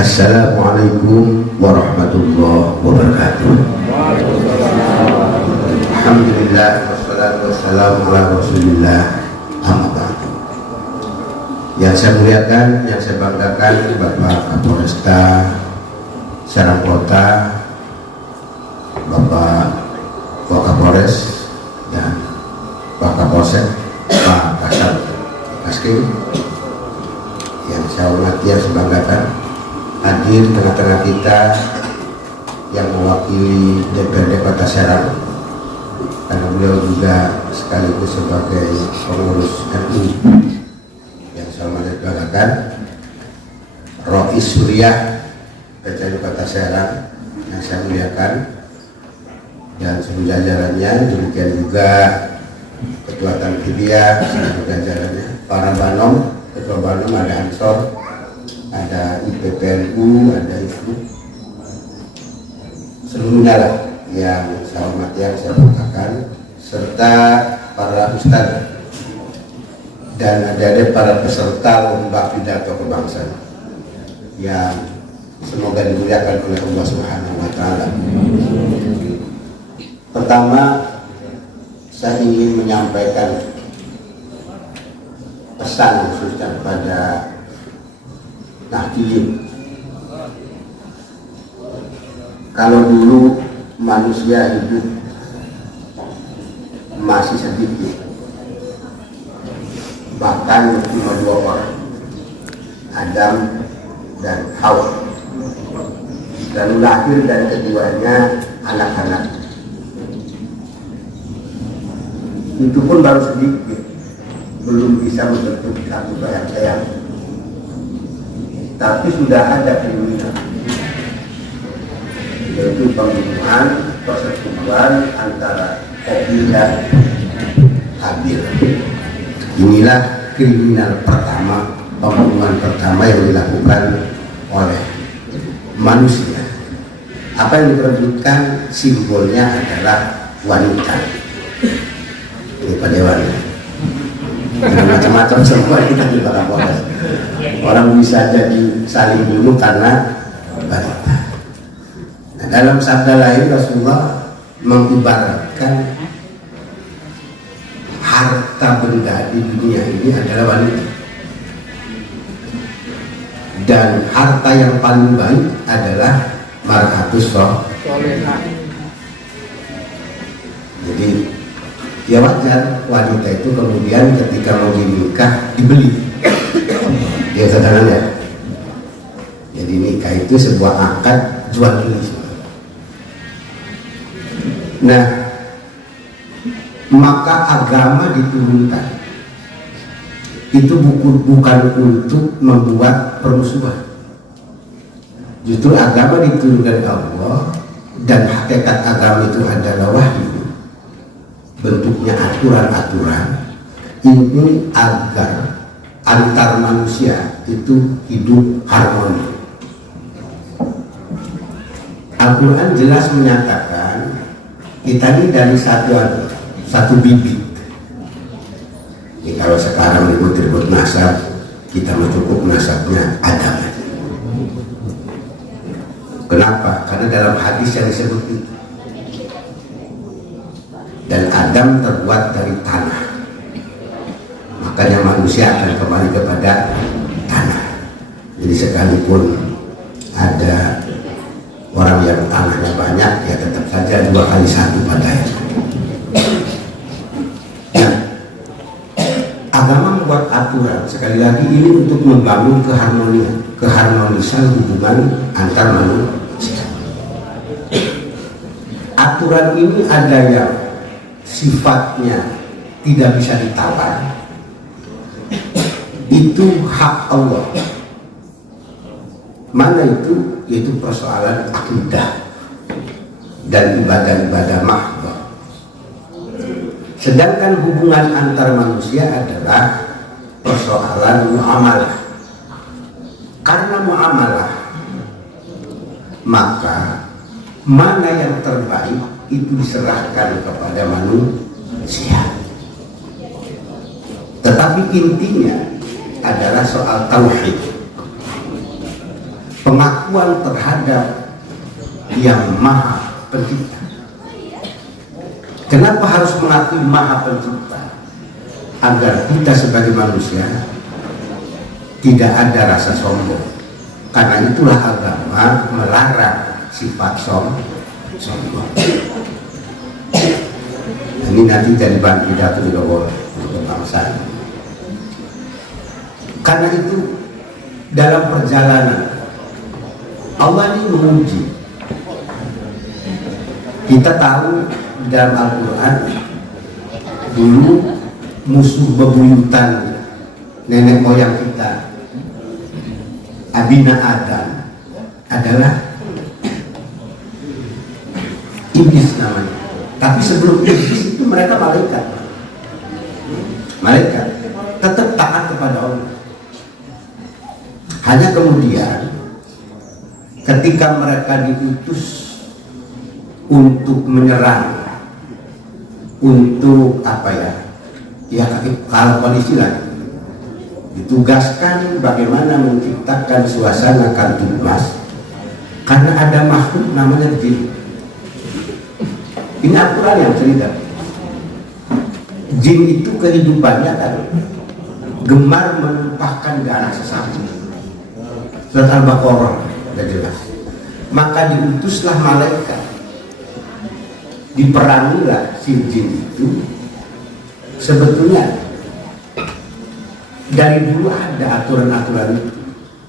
Assalamualaikum warahmatullahi wabarakatuh. Alhamdulillah wassalatu wassalamu ala rasulillah, amma ba'du. Yang saya muliakan, yang saya banggakan Bapak Kapolresta Serang Kota, Bapak Wakapolres dan Pak Kapolsek, Pak Kasat Askim, yang saya hormati, yang saya banggakan, hadir tengah-tengah kita yang mewakili DPRD Kota Serang, karena beliau juga sekaligus sebagai pengurus NU yang saya banggakan, Rois Surya PCNU Kota Serang yang saya muliakan, dan seluruh jajarannya, demikian juga Ketua Tanfidia seluruh jajarannya, para Banom, Ketua Banom, ada Ansor, ada IPPNU, ada IFU, seluruhnya lah yang saya hormati, yang saya banggakan, serta para ustadz dan adik-adik para peserta lomba pidato kebangsaan yang semoga dimuliakan oleh Allah Subhanahu wa Ta'ala. Pertama, saya ingin menyampaikan pesan khususnya kepada Nahdliyin. Kalau dulu manusia hidup masih sedikit, bahkan cuma 2 orang, Adam dan Hawa, dan lahir dan keduanya anak-anak. Itu pun baru sedikit, belum bisa membentuk satu bayang-bayang. Tapi sudah ada kriminal, yaitu pembunuhan, persetubuhan antara Qabil dan Habil. Inilah kriminal pertama, pembunuhan pertama yang dilakukan oleh manusia. Apa yang diperebutkan simbolnya adalah wanita. Ini Pak Dewan, macam-macam semua kita di Kapolres. Orang bisa jadi saling bunuh karena wanita. Nah, dalam sabda lain Rasulullah mengibaratkan harta benda di dunia ini adalah wanita, dan harta yang paling baik adalah marhatus sholihah. Jadi ya wajar wanita itu kemudian ketika mau dinikah dibeli. Ya sederhana. Jadi nikah itu sebuah akad jual beli. Nah, maka agama diturunkan itu bukan untuk membuat permusuhan. Justru agama diturunkan Allah, dan hakikat agama itu adalah wahyu. Bentuknya aturan-aturan ini agar antar manusia itu hidup harmoni. Al-Quran jelas menyatakan kita ini dari satu bibit. Ini kalau sekarang ribut-ribut nasab, kita mau cukup nasabnya Adam. Kenapa? Karena dalam hadis yang disebut itu. Dan Adam terbuat dari tanah, makanya manusia akan kembali kepada tanah. Jadi sekalipun ada orang yang tanahnya banyak, ya tetap saja 2 kali 1 padanya. Nah, agama membuat aturan, sekali lagi ini untuk membangun keharmonisan hubungan antar manusia. Aturan ini ada yang sifatnya tidak bisa ditawar, itu hak Allah. Mana itu? Yaitu persoalan akidah dan ibadah-ibadah mahdoh. Sedangkan hubungan antar manusia adalah persoalan muamalah. Karena muamalah, maka mana yang terbaik itu diserahkan kepada manusia. Tetapi intinya adalah soal tauhid. pengakuan terhadap yang maha pencipta. Kenapa harus mengakui maha pencipta? Agar kita sebagai manusia tidak ada rasa sombong. Karena itulah agama melarang sifat sombong. Ini nanti jadi bahan pidato juga boleh untuk bangsa. Karena itu dalam perjalanan Allah ini menguji. Kita tahu dalam Al-Quran dulu musuh bebuyutan nenek moyang kita, Abina Adam, adalah iblis namanya. Tapi sebelum iblis itu mereka malaikat. Malaikat tetap taat kepada Allah. Hanya kemudian ketika mereka diutus untuk menyerang, untuk kalau kondisi lagi ditugaskan bagaimana menciptakan suasana kartumas, karena ada makhluk namanya jin. Ini Al-Quran yang cerita. Jin itu kehidupannya kan gemar menumpahkan darah sesama. Surat Al-Baqarah sudah jelas. Maka diutuslah malaikat, diperangilah si jin itu. Sebetulnya dari dulu ada aturan-aturan itu,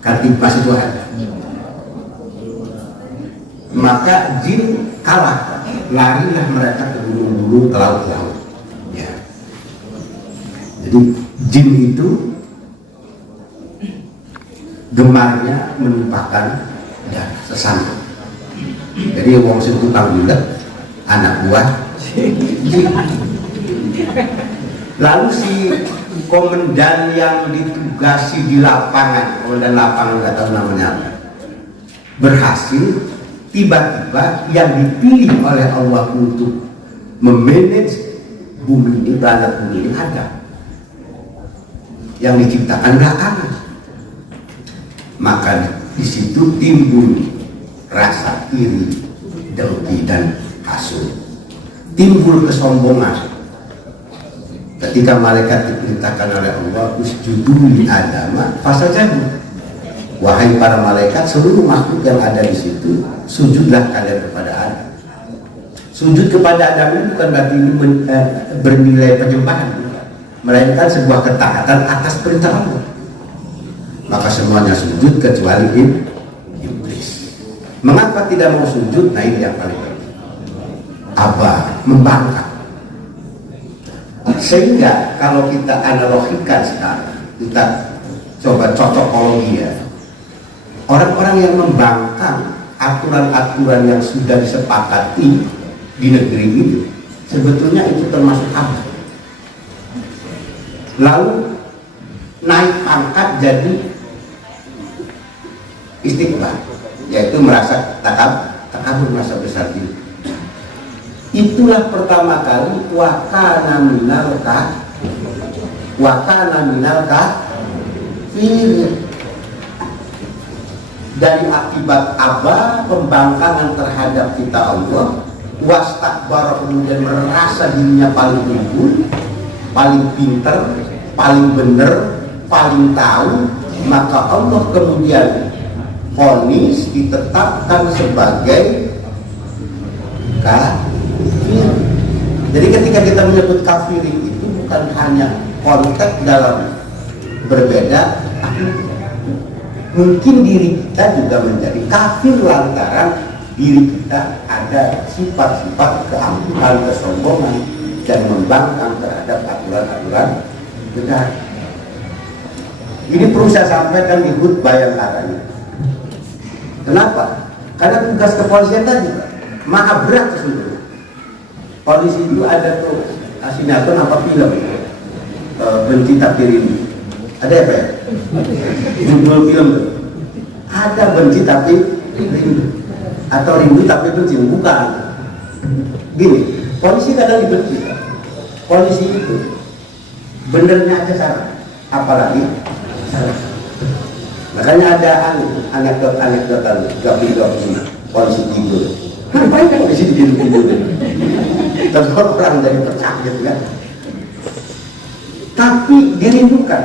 Kartipas itu ada. Maka jin kalah, larilah mereka ke gunung-gunung, ke laut-laut. Ya. Jadi jin itu gemarnya menumpahkan darah sesama. Jadi wong sing tukang bulat anak buah jin. Lalu si komandan yang ditugasi di lapangan, komandan lapangan nggak tahu namanya apa, berhasil. Tiba-tiba yang dipilih oleh Allah untuk memanage bumi ini, planet bumi ini ada. Yang diciptakan belakangan. Maka di situ timbul rasa iri, dengki dan hasut. Timbul kesombongan. Ketika malaikat diperintahkan oleh Allah, usjudu li Adam fasajadu. Wahai para malaikat, seluruh makhluk yang ada di situ, sujudlah kalian kepada Adam. Sujud kepada Adam ini bukan berarti bernilai penyembahan, melainkan sebuah ketaatan atas perintah Allah. Maka semuanya sujud kecuali iblis. Mengapa tidak mau sujud? Nah ini yang paling penting. Aba, membangkang. Sehingga kalau kita analogikan sekarang, kita coba cocokologi ya. Orang-orang yang membangkang aturan-aturan yang sudah disepakati di negeri ini, sebetulnya itu termasuk apa? Lalu naik pangkat jadi istikbar, yaitu merasa takabur, merasa besar diri. Itulah pertama kali wakana minal kafirin. Dari akibat pembangkangan terhadap kita Allah, wastakbar, kemudian merasa dirinya paling unggul, paling pinter, paling benar, paling tahu, maka Allah kemudian vonis ditetapkan sebagai kafir. Jadi ketika kita menyebut kafir itu bukan hanya konteks dalam berbeda, mungkin diri kita juga menjadi kafir lantaran diri kita ada sifat-sifat keangkuhan, kesombongan dan membangkang terhadap aturan-aturan negara. Ini perlu saya sampaikan di khutbah yang ada ini. Kenapa? Karena tugas kepolisian tadi maha berat sesungguhnya. Polisi itu ada tuh sinetron apa film, benci tapi rindu. Ada apa ya? Judul film tuh. Ada benci tapi rindu. Atau rindu tapi benci. Bukan. Gini, polisi kadang dibenci. Polisi itu benernya aja salah. Apalagi salah. Makanya ada anekdotan gabung polisi tidur. Ngapain kan di sini tidur? Terus orang jadi pecah gitu kan. Tapi dirindukan.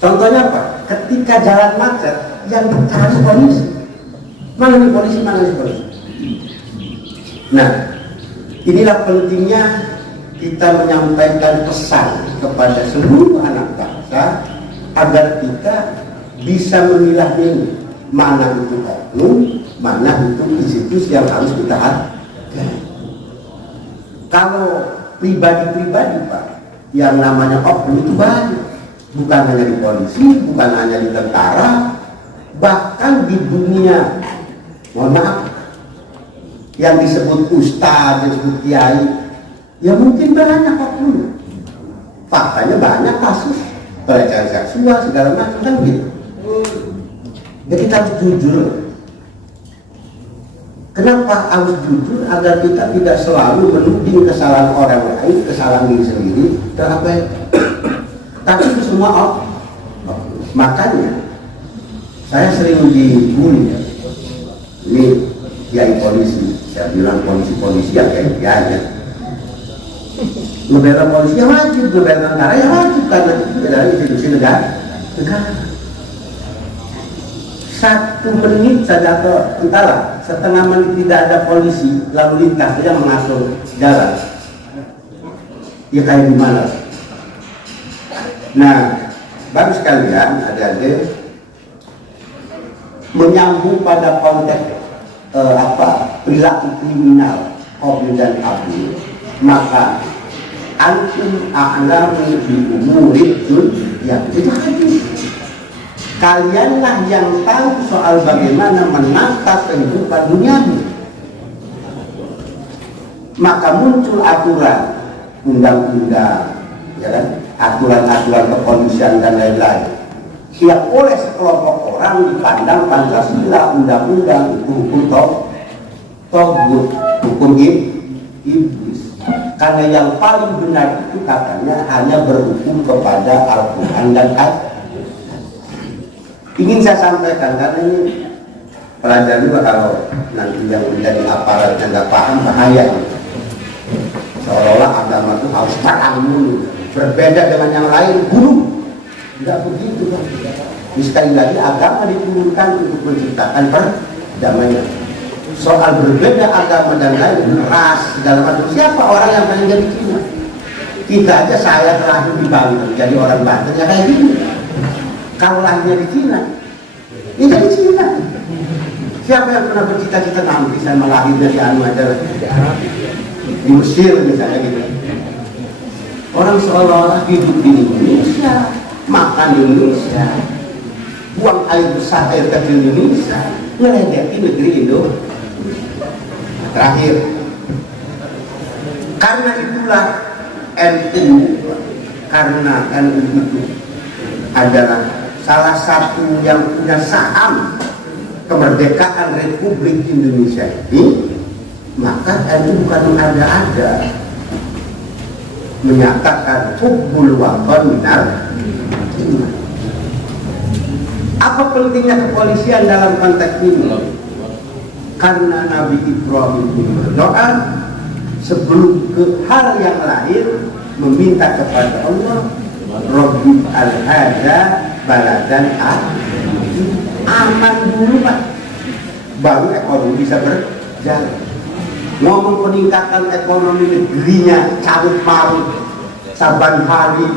Contohnya apa? Ketika jalan macet, yang dicari polisi. Mana nih polisi, mana nih polisi? Nah, inilah pentingnya kita menyampaikan pesan kepada seluruh anak bangsa agar kita bisa memilah-milih mana itu oknum, mana itu institusi yang harus kita hargai. Kalau pribadi-pribadi Pak, yang namanya oknum itu banyak, bukan hanya di polisi, bukan hanya di tentara, bahkan di dunia, mohon maaf, yang disebut ustadz, yang disebut kiai, ya mungkin banyak oknum. Faktanya banyak kasus pelecehan seksual segala macam kan gitu. Ya kita harus jujur. Kenapa harus jujur? Agar kita tidak selalu menuding kesalahan orang lain, kesalahan diri sendiri, tapi itu semua makanya saya sering dibully. Ini kiai polisi, saya bilang polisi ya kayak kiai. Ngebela polisi ya wajib, ngebela tentara ya wajib karena itu adalah institusi negara. 1 menit saja atau entahlah setengah menit tidak ada polisi lalu lintas yang mengatur jalan, ya kayak gimana? Nah, baru sekalian adik-adik menyambung pada konteks perilaku kriminal Qabil dan Abil, maka antum a'lamu bi umuri dunya, itu hadis. Kalianlah yang tahu soal bagaimana menata kehidupan dunia. Maka muncul aturan undang-undang, ya kan, aturan-aturan kepolisian dan lain-lain yang oleh sekelompok orang dipandang Pancasila, undang-undang itu hukum togut, hukum iblis. Karena yang paling benar itu katanya hanya berhukum kepada Al-Quran dan Hadis. Ingin saya sampaikan karena ini pelajaran juga, kalau nanti yang menjadi aparatnya nggak paham bahaya. Seolah-olah agama itu harus perang dulu, berbeda dengan yang lain bunuh. Tidak begitu kan. Sekali lagi agama diturunkan untuk menciptakan perdamaian. Soal berbeda agama dan lain, ras segala macam, siapa orang yang paling jadi Cina? Kita aja, saya lahir di Banten, jadi orang Banten ya kayak gini. Kalau lahirnya di Cina, ya jadi Cina. Siapa yang pernah bercita-cita nanti saya melahirnya di anu aja, di Mesir misalnya gitu. Orang seolah-olah hidup di Indonesia, makan di Indonesia, buang air besar, air kecil di Indonesia, ngeledeki negeri Indonesia. Terakhir, karena itulah NU, karena NU itu adalah salah satu yang punya saham kemerdekaan Republik Indonesia ini, maka NU bukan ada menyatakan hubbul waton minar. Apa pentingnya kepolisian dalam konteks ini? Karena Nabi Ibrahim berdoa sebelum ke hal yang lahir, meminta kepada Allah, Rabbi al-hadza baladan aman dulu Pak, baru ekonomi bisa berjalan. Ngomong peningkatan ekonomi negerinya carut marut, saban hari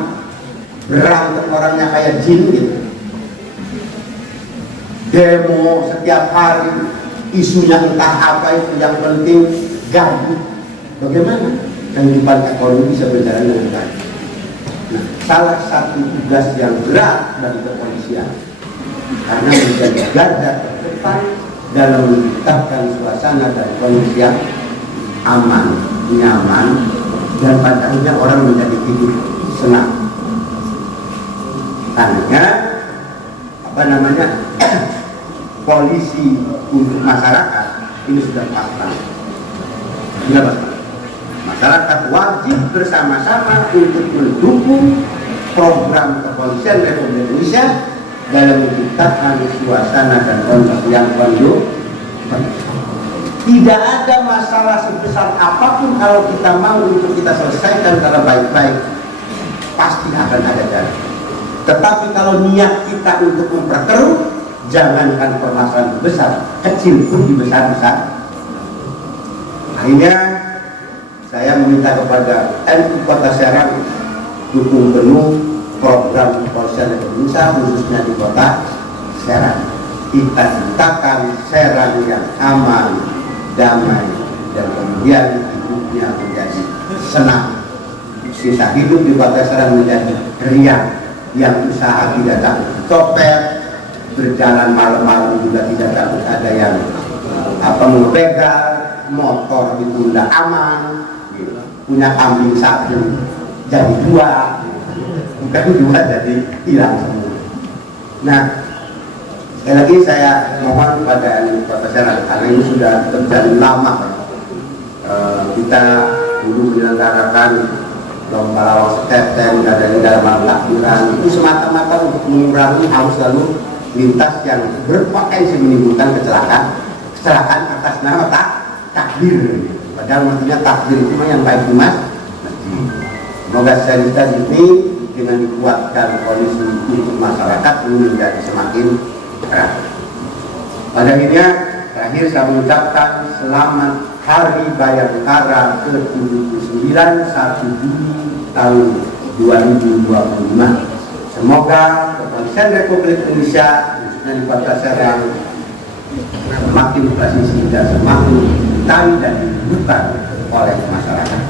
berantem orangnya kayak jin gitu, demo setiap hari, isunya entah apa itu, yang penting gaduh. Bagaimana kehidupan ekonomi bisa berjalan dengan baik? Nah, salah satu tugas yang berat dari kepolisian karena menjadi garda terdepan dalam menciptakan suasana dan kondisi yang aman, nyaman, dan pada akhirnya orang menjadi hidup senang. Karena polisi untuk masyarakat ini sudah pasrah. Masyarakat wajib bersama-sama untuk mendukung program kepolisian Republik Indonesia dalam menciptakan suasana dan kondisi yang kondusif. Tidak ada masalah sebesar apapun kalau kita mau untuk kita selesaikan secara baik-baik, pasti akan ada jalan. Tetapi kalau niat kita untuk memperkeruh, jangankan permasalahan besar, kecil pun dibesar-besar. Akhirnya saya meminta kepada NU Kota Serang dukung penuh program kepolisian Indonesia, khususnya di Kota Serang. Kita ciptakan Serang yang aman, damai, dan kemudian hidupnya menjadi senang. Sisa hidup di Kota Serang menjadi riang, yang usaha tidak takut copet, berjalan malam-malam juga tidak takut ada yang membegal, motor itu tidak aman, punya kambing satu jadi dua, bukan dua jadi hilang semua. Nah, sekali lagi saya mohon kepada Kota Serang, karena ini sudah terjadi lama. Kita dulu menyelenggarakan lomba lawak setetem dan dalam takbiran itu semata-mata untuk mengurangi arus lalu lintas yang berpotensi menimbulkan kecelakaan atas nama takbir. Padahal maksudnya takbir itu yang baik mas. Semoga serius ini dengan dikuatkan kondisi untuk masyarakat ini menjadi semakin keras. Pada akhirnya terakhir saya mengucapkan selamat Hari Bayangkara ke-79 1 Juli tahun 2025. Semoga Kepolisian Republik Indonesia khususnya di Kota Serang semakin presisi dan semakin dicintai dan dibutuhkan oleh masyarakat.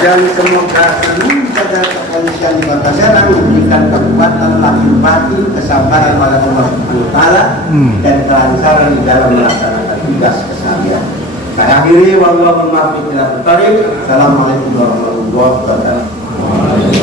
Dan semoga seluruh jajaran kepolisian di Kota Serang memberikan kekuatan lahir batin, kesabaran pada Allah Subhanahu wa taala dan kelancaran di dalam melaksanakan tugas keseharian. Saya akhiri, wallahu a'lam bishawab. Assalamualaikum warahmatullahi wabarakatuh.